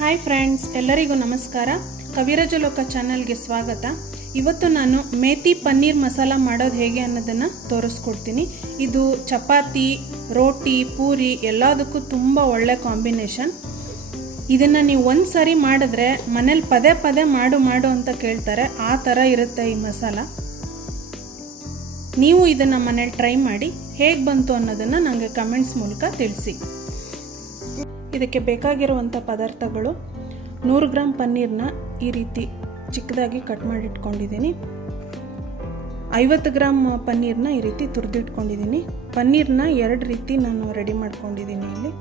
Hi friends, ಎಲ್ಲರಿಗೂ ನಮಸ್ಕಾರ. ಕವಿರಾಜಲೋಕ ಚಾನಲ್ಗೆ ಸ್ವಾಗತ. ಇವತ್ತು ನಾನು ಮೇಥಿ ಪನ್ನೀರ್ ಮಸಾಲ ಮಾಡೋದು ಹೇಗೆ ಅನ್ನೋದನ್ನು ತೋರಿಸ್ಕೊಡ್ತೀನಿ. ಇದು ಚಪಾತಿ, ರೋಟಿ, ಪೂರಿ ಎಲ್ಲದಕ್ಕೂ ತುಂಬ ಒಳ್ಳೆ ಕಾಂಬಿನೇಷನ್. ಇದನ್ನು ನೀವು ಒಂದು ಸಾರಿ ಮಾಡಿದ್ರೆ ಮನೇಲಿ ಪದೇ ಪದೇ ಮಾಡು ಅಂತ ಕೇಳ್ತಾರೆ. ಆ ಥರ ಇರುತ್ತೆ ಈ ಮಸಾಲ. ನೀವು ಇದನ್ನು ಮನೇಲಿ ಟ್ರೈ ಮಾಡಿ ಹೇಗೆ ಬಂತು ಅನ್ನೋದನ್ನು ನನಗೆ ಕಮೆಂಟ್ಸ್ ಮೂಲಕ ತಿಳಿಸಿ. ಇದಕ್ಕೆ ಬೇಕಾಗಿರುವಂಥ ಪದಾರ್ಥಗಳು: 100 ಗ್ರಾಮ್ ಪನ್ನೀರನ್ನ ಈ ರೀತಿ ಚಿಕ್ಕದಾಗಿ ಕಟ್ ಮಾಡಿ ಇಟ್ಕೊಂಡಿದ್ದೀನಿ. 50 ಗ್ರಾಮ್ ಪನ್ನೀರನ್ನ ಈ ರೀತಿ ತುರಿದಿಟ್ಕೊಂಡಿದ್ದೀನಿ. ಪನ್ನೀರನ್ನ 2 ರೀತಿ ನಾನು ರೆಡಿ ಮಾಡ್ಕೊಂಡಿದ್ದೀನಿ. ಇಲ್ಲಿ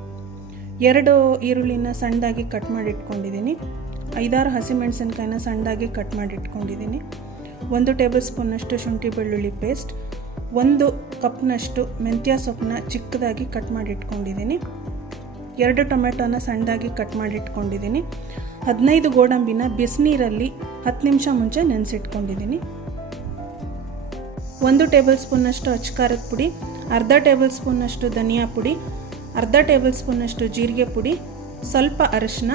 2 ಈರುಳ್ಳಿನ ಸಣ್ಣದಾಗಿ ಕಟ್ ಮಾಡಿ ಇಟ್ಕೊಂಡಿದ್ದೀನಿ. 5-6 ಹಸಿಮೆಣಸಿನ್ಕಾಯಿನ ಸಣ್ಣದಾಗಿ ಕಟ್ ಮಾಡಿ ಇಟ್ಕೊಂಡಿದ್ದೀನಿ. 1 ಟೇಬಲ್ ಸ್ಪೂನ್ನಷ್ಟು ಶುಂಠಿ ಬೆಳ್ಳುಳ್ಳಿ ಪೇಸ್ಟ್, 1 ಕಪ್ನಷ್ಟು ಮೆಂತ್ಯ ಸೊಪ್ಪನ್ನ ಚಿಕ್ಕದಾಗಿ ಕಟ್ ಮಾಡಿ ಇಟ್ಕೊಂಡಿದ್ದೀನಿ. 2 ಟೊಮೆಟೊನ ಸಣ್ಣದಾಗಿ ಕಟ್ ಮಾಡಿ ಇಟ್ಕೊಂಡಿದ್ದೀನಿ. 15 ಗೋಡಂಬಿನ ಬಿಸಿನೀರಲ್ಲಿ 10 ನಿಮಿಷ ಮುಂಚೆ ನೆನೆಸಿಟ್ಕೊಂಡಿದ್ದೀನಿ. 1 ಟೇಬಲ್ ಸ್ಪೂನ್ನಷ್ಟು ಅಚ್ಚಕಾರದ ಪುಡಿ, ಅರ್ಧ ಟೇಬಲ್ ಸ್ಪೂನ್ನಷ್ಟು ಧನಿಯಾ ಪುಡಿ, ಅರ್ಧ ಟೇಬಲ್ ಸ್ಪೂನ್ನಷ್ಟು ಜೀರಿಗೆ ಪುಡಿ, ಸ್ವಲ್ಪ ಅರಿಶಿನ,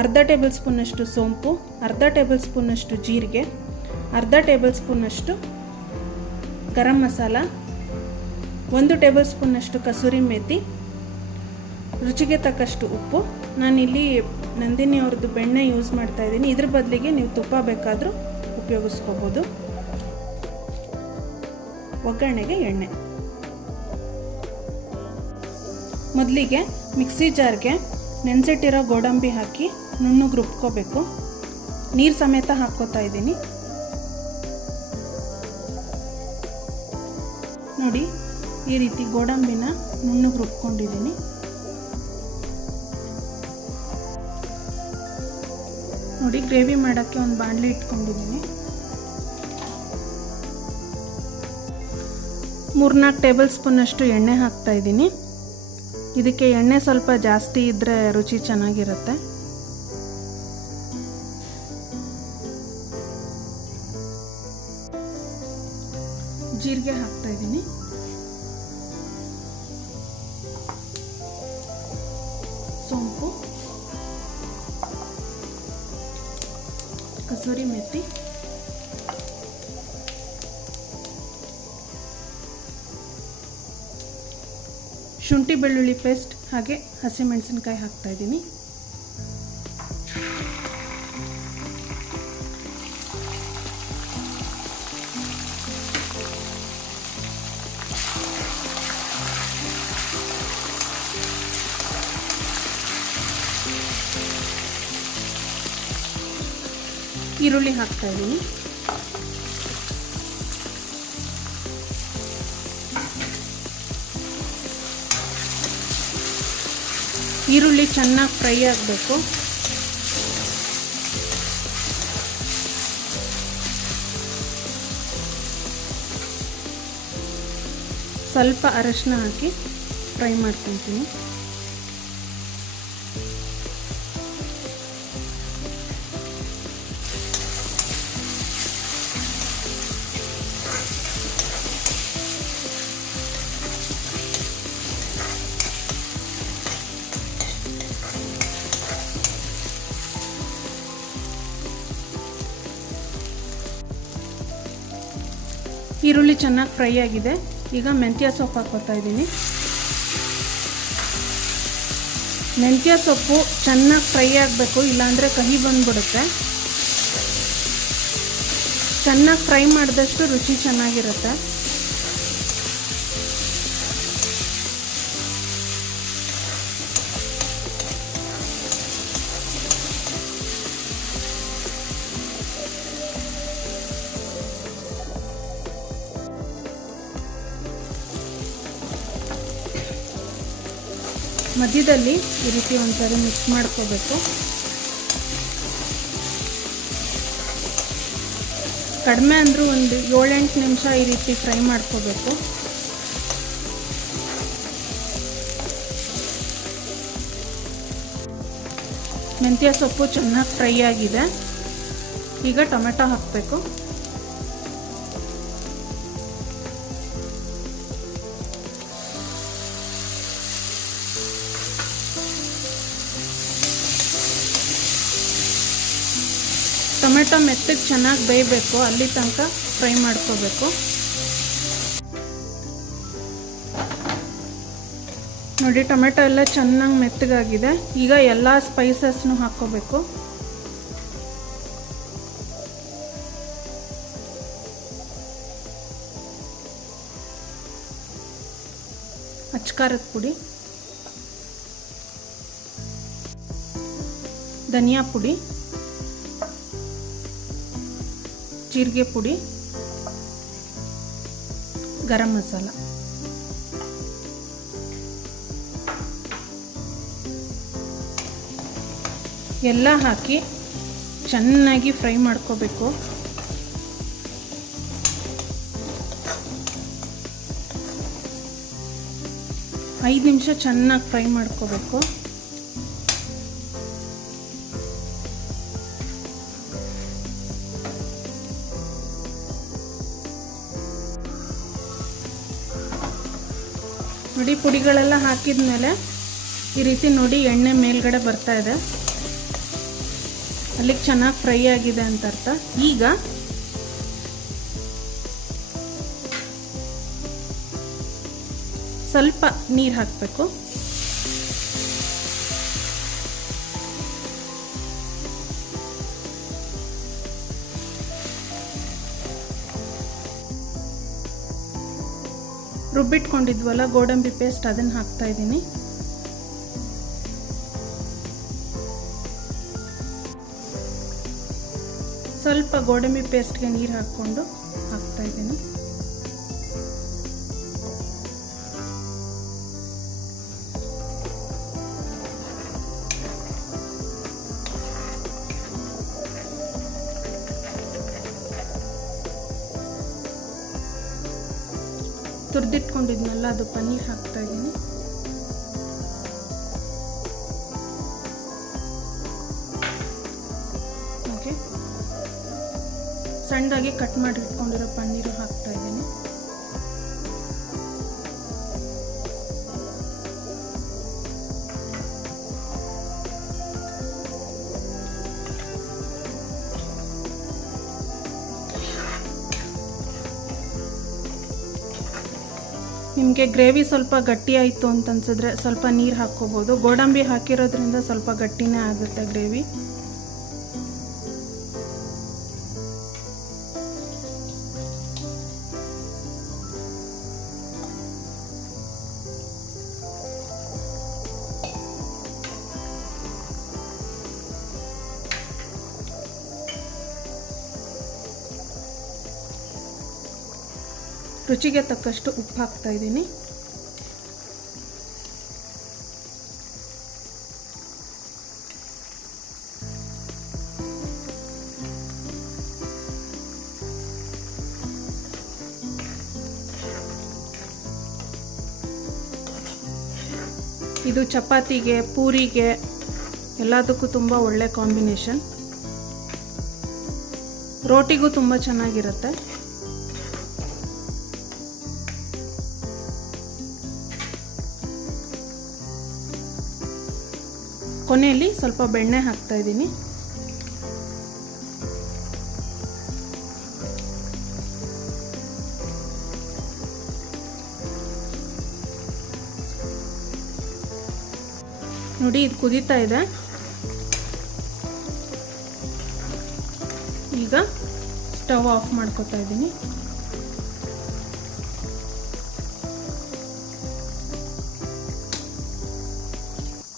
ಅರ್ಧ ಟೇಬಲ್ ಸ್ಪೂನ್ನಷ್ಟು ಸೋಂಪು, ಅರ್ಧ ಟೇಬಲ್ ಸ್ಪೂನ್ನಷ್ಟು ಜೀರಿಗೆ, ಅರ್ಧ ಟೇಬಲ್ ಸ್ಪೂನ್ನಷ್ಟು ಗರಂ ಮಸಾಲ, 1 ಟೇಬಲ್ ಸ್ಪೂನ್ನಷ್ಟು ಕಸೂರಿ ಮೇಥಿ, ರುಚಿಗೆ ತಕ್ಕಷ್ಟು ಉಪ್ಪು. ನಾನಿಲ್ಲಿ ನಂದಿನಿ ಅವ್ರದ್ದು ಬೆಣ್ಣೆ ಯೂಸ್ ಮಾಡ್ತಾ ಇದ್ದೀನಿ. ಇದ್ರ ಬದಲಿಗೆ ನೀವು ತುಪ್ಪ ಬೇಕಾದರೂ ಉಪಯೋಗಿಸ್ಕೋಬೋದು. ಒಗ್ಗರಣೆಗೆ ಎಣ್ಣೆ. ಮೊದಲಿಗೆ ಮಿಕ್ಸಿ ಜಾರ್ಗೆ ನೆನೆಸಿಟ್ಟಿರೋ ಗೋಡಂಬಿ ಹಾಕಿ ನುಣ್ಣಗೆ ರುಬ್ಕೋಬೇಕು. ನೀರು ಸಮೇತ ಹಾಕ್ಕೋತಾ ಇದ್ದೀನಿ. ನೋಡಿ, ಈ ರೀತಿ ಗೋಡಂಬಿನ ನುಣ್ಣಗೆ ರುಬ್ಕೊಂಡಿದ್ದೀನಿ. ನೋಡಿ, ಗ್ರೇವಿ ಮಾಡೋಕ್ಕೆ ಒಂದು ಬಾಣಲೆ ಇಟ್ಕೊಂಡಿದ್ದೀನಿ. 3-4 ಟೇಬಲ್ ಸ್ಪೂನಷ್ಟು ಎಣ್ಣೆ ಹಾಕ್ತಾ ಇದ್ದೀನಿ. ಇದಕ್ಕೆ ಎಣ್ಣೆ ಸ್ವಲ್ಪ ಜಾಸ್ತಿ ಇದ್ದರೆ ರುಚಿ ಚೆನ್ನಾಗಿರುತ್ತೆ. ಜೀರಿಗೆ ಹಾಕ್ತಾ ಇದ್ದೀನಿ. ಸೋಂಪು, ಕಸೂರಿ ಮೇಥಿ, ಶುಂಠಿ ಬೆಳ್ಳುಳ್ಳಿ ಪೇಸ್ಟ್ ಹಾಗೆ ಹಸಿಮೆಣಸಿನ್ಕಾಯಿ ಹಾಕ್ತಾ ಇದ್ದೀನಿ. ಈರುಳ್ಳಿ ಹಾಕ್ತಾ ಇದ್ದೀನಿ. ಈರುಳ್ಳಿ ಚೆನ್ನಾಗಿ ಫ್ರೈ ಆಗಬೇಕು. ಸ್ವಲ್ಪ ಅರಿಶಿನ ಹಾಕಿ ಫ್ರೈ ಮಾಡ್ಕೊತೀನಿ. ಈರುಳ್ಳಿ ಚೆನ್ನಾಗಿ ಫ್ರೈ ಆಗಿದೆ. ಈಗ ಮೆಂತ್ಯ ಸೊಪ್ಪು ಹಾಕ್ಕೋತಾ ಇದ್ದೀನಿ. ಮೆಂತ್ಯ ಸೊಪ್ಪು ಚೆನ್ನಾಗಿ ಫ್ರೈ ಆಗಬೇಕು, ಇಲ್ಲಾಂದರೆ ಕಹಿ ಬಂದ್ಬಿಡುತ್ತೆ. ಚೆನ್ನಾಗಿ ಫ್ರೈ ಮಾಡಿದಷ್ಟು ರುಚಿ ಚೆನ್ನಾಗಿರುತ್ತೆ. ಮಧ್ಯದಲ್ಲಿ ಈ ರೀತಿ ಒಂದ್ಸರಿ ಮಿಕ್ಸ್ ಮಾಡ್ಕೋಬೇಕು. ಕಡಿಮೆ ಅಂದರೂ ಒಂದು 7-8 ನಿಮಿಷ ಈ ರೀತಿ ಫ್ರೈ ಮಾಡ್ಕೋಬೇಕು. ಮೆಂತ್ಯ ಸೊಪ್ಪು ಚೆನ್ನಾಗಿ ಫ್ರೈ ಆಗಿದೆ. ಈಗ ಟೊಮೆಟೊ ಹಾಕಬೇಕು. ಟೊಮೆಟೊ ಮೆತ್ತಗೆ ಚೆನ್ನಾಗಿ ಬೇಯಬೇಕು, ಅಲ್ಲಿ ತನಕ ಫ್ರೈ ಮಾಡ್ಕೋಬೇಕು. ನೋಡಿ ಟೊಮೆಟೊ ಎಲ್ಲ ಚೆನ್ನಾಗಿ ಮೆತ್ತಗಾಗಿದೆ. ಈಗ ಎಲ್ಲ ಸ್ಪೈಸಸ್ನು ಹಾಕ್ಕೋಬೇಕು. ಅಚ್ಕಾರದ ಪುಡಿ, ಧನಿಯಾ ಪುಡಿ, ಜೀರಿಗೆ ಪುಡಿ, ಗರಂ ಮಸಾಲ. ಎಲ್ಲ ಹಾಕಿ ಚೆನ್ನಾಗಿ ಫ್ರೈ ಮಾಡ್ಕೋಬೇಕು. ಐದು ನಿಮಿಷ ಚೆನ್ನಾಗಿ ಫ್ರೈ ಮಾಡ್ಕೋಬೇಕು. ನೋಡಿ ಪುಡಿಗಳೆಲ್ಲ ಹಾಕಿದ ಮೇಲೆ ಈ ರೀತಿ ನೋಡಿ ಎಣ್ಣೆ ಮೇಲ್ಗಡೆ ಬರ್ತಾ ಇದೆ, ಅಲ್ಲಿಗೆ ಚೆನ್ನಾಗಿ ಫ್ರೈ ಆಗಿದೆ ಅಂತ ಅರ್ಥ. ಈಗ ಸ್ವಲ್ಪ ನೀರು ಹಾಕಬೇಕು. ರುಬ್ಬಿಟ್ಕೊಂಡಿದ್ವಲ್ಲ ಗೋಡಂಬಿ ಪೇಸ್ಟ್, ಅದನ್ನು ಹಾಕ್ತಾ ಇದ್ದೀನಿ. ಸ್ವಲ್ಪ ಗೋಡಂಬಿ ಪೇಸ್ಟ್ಗೆ ನೀರು ಹಾಕ್ಕೊಂಡು ಹಾಕ್ತಾ ಇದ್ದೀನಿ. ತುರಿದಿಟ್ಕೊಂಡಿದ್ನಲ್ಲ ಅದು ಪನ್ನೀರ್ ಹಾಕ್ತಾ ಇದ್ದೀನಿ. ಓಕೆ, ಸಣ್ಣದಾಗಿ ಕಟ್ ಮಾಡಿ ಇಟ್ಕೊಂಡಿರೋ ಪನ್ನೀರು ಹಾಕ್ತಾ ಇದ್ದೀನಿ. ನಿಮಗೆ ಗ್ರೇವಿ ಸ್ವಲ್ಪ ಗಟ್ಟಿ ಆಯಿತು ಅಂತ ಅನ್ಸಿದ್ರೆ ಸ್ವಲ್ಪ ನೀರು ಹಾಕ್ಕೋಬೋದು. ಗೋಡಂಬಿ ಹಾಕಿರೋದ್ರಿಂದ ಸ್ವಲ್ಪ ಗಟ್ಟಿನೇ ಆಗುತ್ತೆ ಗ್ರೇವಿ. ರುಚಿಗೆ ತಕ್ಕಷ್ಟು ಉಪ್ಪು ಹಾಕ್ತಾ ಇದ್ದೀನಿ. ಇದು ಚಪಾತಿಗೆ, ಪೂರಿಗೆ ಎಲ್ಲದಕ್ಕೂ ತುಂಬ ಒಳ್ಳೆ ಕಾಂಬಿನೇಷನ್. ರೋಟಿಗೂ ತುಂಬ ಚೆನ್ನಾಗಿರುತ್ತೆ. ಕೊನೆಯಲ್ಲಿ ಸ್ವಲ್ಪ ಬೆಣ್ಣೆ ಹಾಕ್ತಾ ಇದ್ದೀನಿ. ನೋಡಿ ಇದು ಕುದೀತಾ ಇದೆ. ಈಗ ಸ್ಟವ್ ಆಫ್ ಮಾಡ್ಕೊತಾ ಇದ್ದೀನಿ.